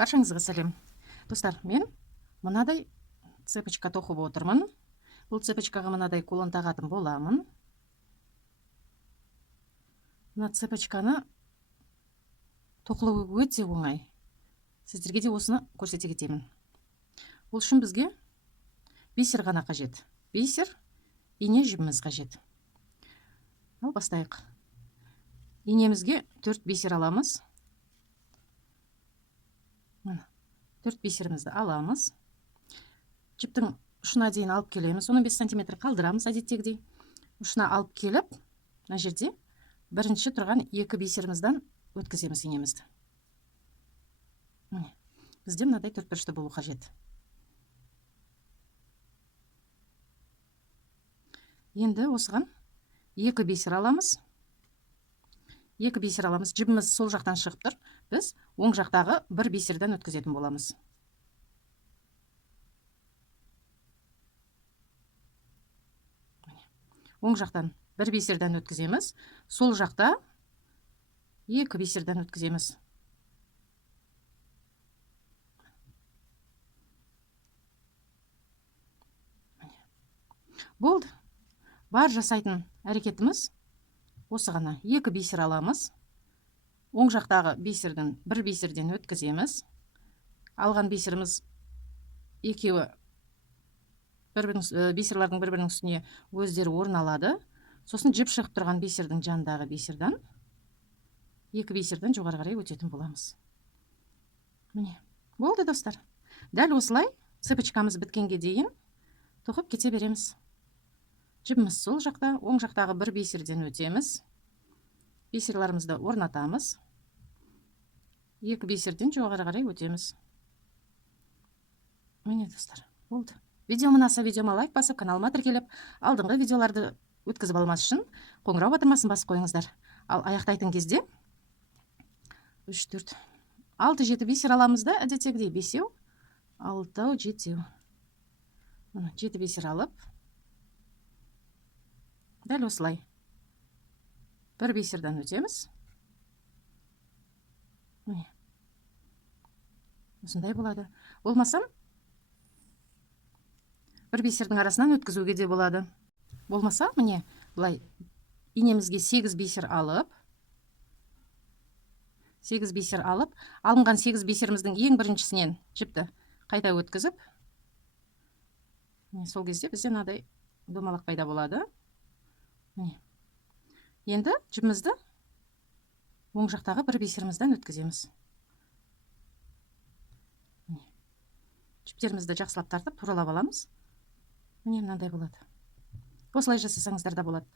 Баршаңызға сәлем. Достар, мен мынадай цепочка тоқып отырмын. Бұл цепочкаға мынадай кулон тағатын боламын. Мына цепочканы тоқылуы өте оңай. Сіздерге де осыны көрсете кетемін. Бұл үшін бізге бисер ғана қажет. Бисер, ине жібіміз қажет. Ал бастайық. Инемізге 4 бисер аламыз. 4 бисерімізді аламыз. Жіптің ұшына дейін алып келеміз. 15 сантиметр қалдырамыз әдеттегідей. Ұшына алып келіп, мына жерде бірінші тұрған 2 бисерімізден өткіземіз инемізді. Бізде мынадай 4 бұрышты болу қажет. Енді осыған 2 бисер аламыз. 2 бисер аламыз. Жібіміз сол жақтан шығып тұр. Біз оң жақтағы 1 бисерден өткізетін боламыз. Оң жақтан 1 бисерден өткіземіз. Сол жақта 2 бисерден өткіземіз. Болды. Бар жасайтын әрекетіміз осы ғана. 2 бисер аламыз. Оң жақтағы бисерден 1 бисерден өткіземіз. Алған бисеріміз екеуі бисерлардың бір-бірінің үстіне өздері орын алады. Сосын жіп шығып тұрған бисердің жанындағы бисерден 2 бисерден жоғары қарай өтетін боламыз. Міне, болды достар. Дәл осылай цепочкамыз біткенге дейін тоқып кете береміз. Жібіміз сол жақта, оң жақтағы 1 бисерден өтеміз. Бисерларымызды орнатамыз. 2 бисерден жоғары қарай өтеміз. Міне достар, болды. Видео ұнаса видеома лайк басып, каналыма тіркеліп, алдыңғы видеоларды өткізіп алмас үшін қоңырау батырмасын басып қойыңыздар. Ал аяқтайтын кезде 3, 4, 6, 7 бисер аламыз да, әдеттегідей 5, 6, 7. 7 бисер алып, дәл осылай 1 бисерден өтеміз. Осындай болады. Болмасам 1 бисердің арасынан өткізуге де болады. Болмаса, міне, бұлай инемізге 8 бисер алып, алынған 8 бисеріміздің ең біріншісінен жіпті қайта өткізіп, сол кезде бізде мынадай домалақ пайда болады. Енді жібімізді оң жақтағы 1 бисерімізден өткіземіз. Жіптерімізді жақсылап тартып, туралап аламыз. Міне мынандай болады. Осылай жасасаңыздар да болады.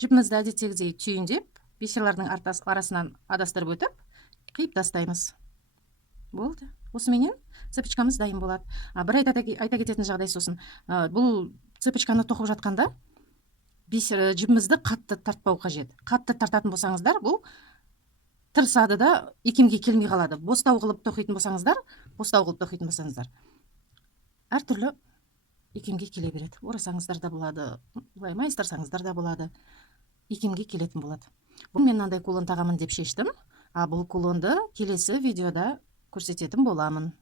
Жібімізді әдеттегідей түйіндеп, бисерлардың арасынан адастырып өтіп, қиып тастаймыз. Болды. Осыменен цепочкамыз дайын болады. Бір айта кететін жағдай сосын. Бұл цепочканы тоқып жатқанда жібімізді қатты тартпау қажет. Қатты тартатын болсаңыздар, бұл тырысады да икемге келмей қалады. Бостау қылып тоқитын болсаңыздар, әртүрлі икемге келе береді. Орасаңыздар да болады, бұлай майыстырсаңыздар да болады, икемге келетін болады. Бұл мен мынандай кулон тағамын деп шештім. Бұл кулонды келесі видеода көрсететін боламын.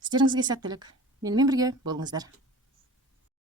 Сіздеріңізге сәттілік. Менімен бірге болыңыздар.